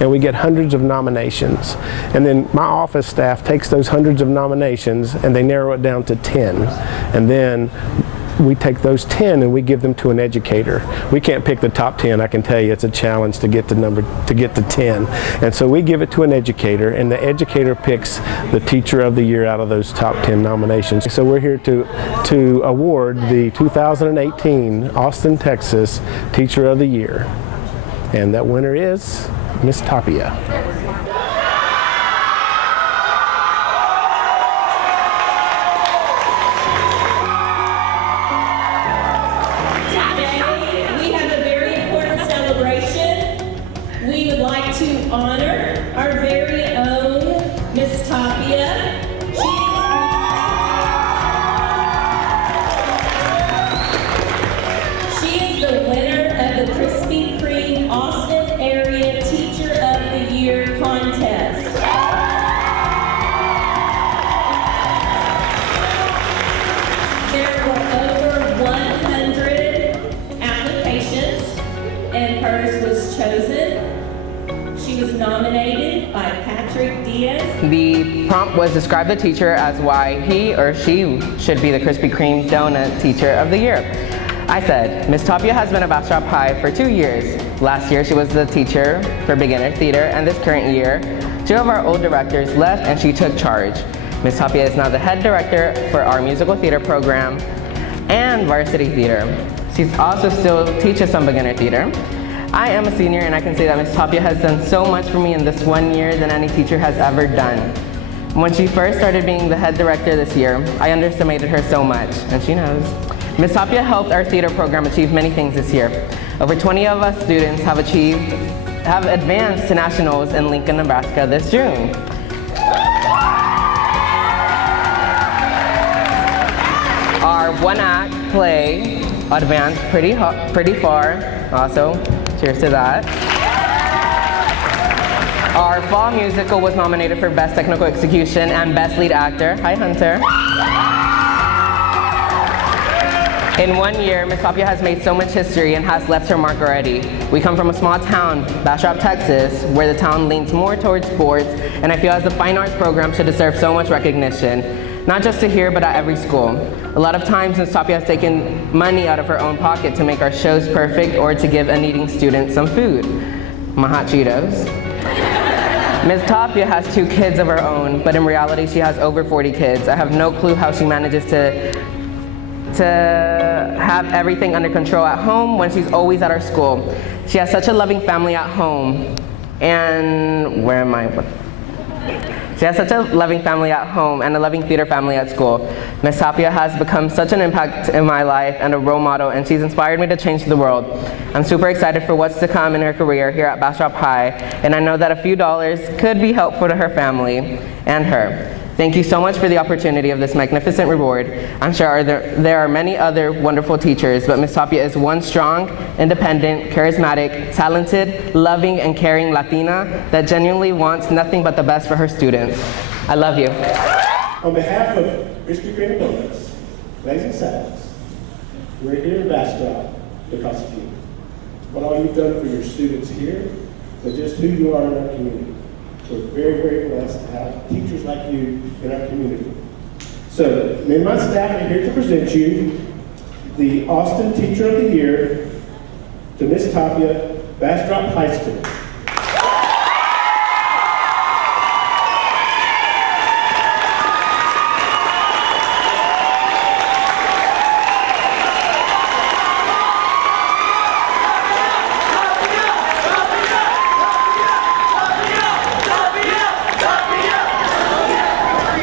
and we get hundreds of nominations. And then my office staff takes those hundreds of nominations and they narrow it down to 10. And then we take those 10 and we give them to an educator. We can't pick the top 10. I can tell you it's a challenge to get to 10. And so we give it to an educator, and the educator picks the Teacher of the Year out of those top 10 nominations. So we're here to award the 2018 Austin, Texas Teacher of the Year. And that winner is Miss Tapia. To honor our very own Miss Tapia. She is the winner of the Krispy Kreme Austin Area Teacher of the Year contest. There were over 100 applications and hers was chosen. She was nominated by Patrick Diaz. The prompt was describe the teacher as why he or she should be the Krispy Kreme Donut Teacher of the Year. I said, Miss Tapia has been at Bastrop High for 2 years. Last year she was the teacher for beginner theater, and this current year, 2 of our old directors left and she took charge. Miss Tapia is now the head director for our musical theater program and varsity theater. She's also still teaches some beginner theater. I am a senior and I can say that Ms. Tapia has done so much for me in this 1 year than any teacher has ever done. When she first started being the head director this year, I underestimated her so much, and she knows. Ms. Tapia helped our theater program achieve many things this year. Over 20 of us students have advanced to nationals in Lincoln, Nebraska this June. Our one-act play advanced pretty far, also. Cheers to that. Our fall musical was nominated for Best Technical Execution and Best Lead Actor. Hi, Hunter. In 1 year, Ms. Tapia has made so much history and has left her mark already. We come from a small town, Bastrop, Texas, where the town leans more towards sports, and I feel as the fine arts program should deserve so much recognition, not just to here, but at every school. A lot of times, Ms. Tapia has taken money out of her own pocket to make our shows perfect or to give a needing student some food. My hot Cheetos. Ms. Tapia has 2 kids of her own, but in reality, she has over 40 kids. I have no clue how she manages to have everything under control at home when she's always at our school. She has such a loving family at home, and where am I? She has such a loving family at home and a loving theater family at school. Ms. Tapia has become such an impact in my life and a role model, and she's inspired me to change the world. I'm super excited for what's to come in her career here at Bastrop High, and I know that a few dollars could be helpful to her family and her. Thank you so much for the opportunity of this magnificent reward. I'm sure there are many other wonderful teachers, but Ms. Tapia is one strong, independent, charismatic, talented, loving, and caring Latina that genuinely wants nothing but the best for her students. I love you. On behalf of Krispy Kreme Donuts, Blazing Saddles, we're here in Bastrop because of you. What all you've done for your students here, but just who you are in our community. We're very, very blessed to have teachers like you in our community. So, me and my staff are here to present you the Austin Teacher of the Year to Miss Tapia, Bastrop High School.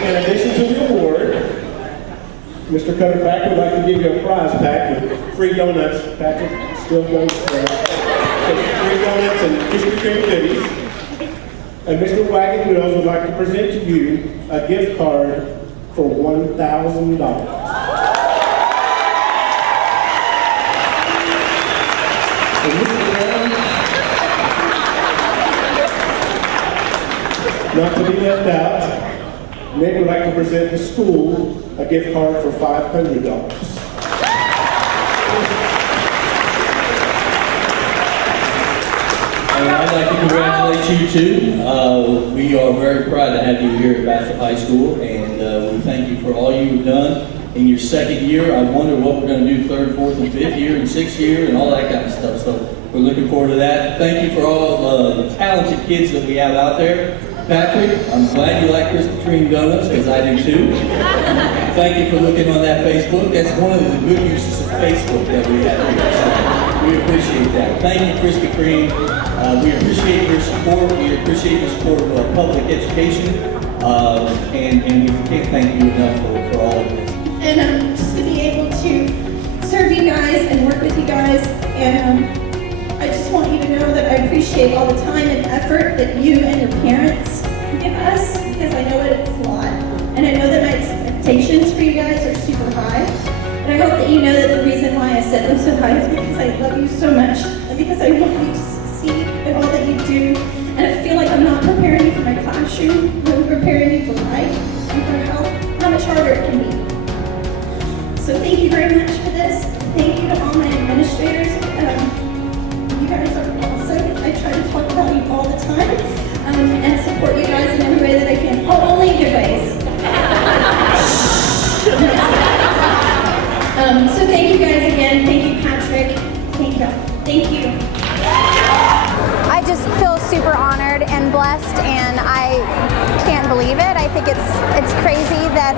In addition to the award, Mr. Cutterback would like to give you a prize pack with free donuts. Patrick still goes free donuts and Krispy Kreme goodies. And Mr. Wagon Wheels would like to present to you a gift card for $1,000. Not to be left out, Nick would like to present the school a gift card for $500. And I'd like to congratulate you too. We are very proud to have you here at Bastrop High School, and we thank you for all you've done in your second year. I wonder what we're going to do third, fourth, and fifth year, and sixth year, and all that kind of stuff. So we're looking forward to that. Thank you for all the talented kids that we have out there. Patrick, I'm glad you like Krispy Kreme donuts, because I do too. Thank you for looking on that Facebook. That's one of the good uses of Facebook that we have here. So we appreciate that. Thank you, Krispy Kreme. We appreciate your support. We appreciate your support of public education. And we can't thank you enough for all of this. And just to be able to serve you guys and work with you guys. And I just want you to know that I appreciate all the time and effort that you and your parents give us, because I know it's a lot. And I know that my expectations for you guys are super high. And I hope that you know that the reason why I set them so high is because I love you so much, and because I want you to succeed in all that you do. And I feel like I'm not preparing you for my classroom, I'm preparing you for life and for how much harder it can be. So thank you very much for this. Thank you to all my administrators. You guys are awesome. I try to talk about you all the time and support you guys in every way that I can. Oh, only in good ways. So thank you guys again. Thank you, Patrick. Thank you. Thank you. I just feel super honored and blessed, and I can't believe it. I think it's crazy that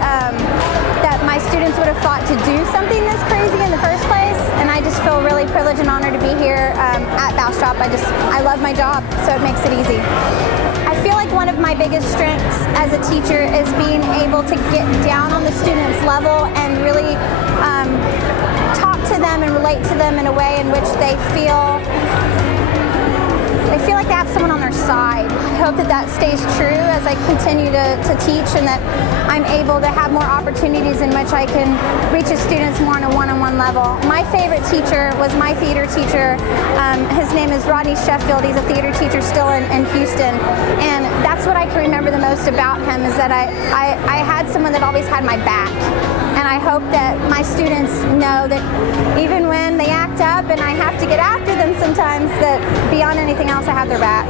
that my students would have thought to do something this crazy in the first place, and I just feel really privileged and honored to be here at Bastrop. I love my job, so it makes it easy. I feel like one of my biggest strengths as a teacher is being able to get down on the students' level and really talk to them and relate to them in a way in which they feel like they have someone on their side. I hope that stays true as I continue to teach, and that I'm able to have more opportunities in which I can reach the students more on a one-on-one level. My favorite teacher was my theater teacher. His name is Rodney Sheffield. He's a theater teacher still in Houston. And that's what I can remember the most about him, is that I had someone that always had my back. And I hope that my students know that even when they act up and I have to get after them sometimes, that beyond anything else, I have their back.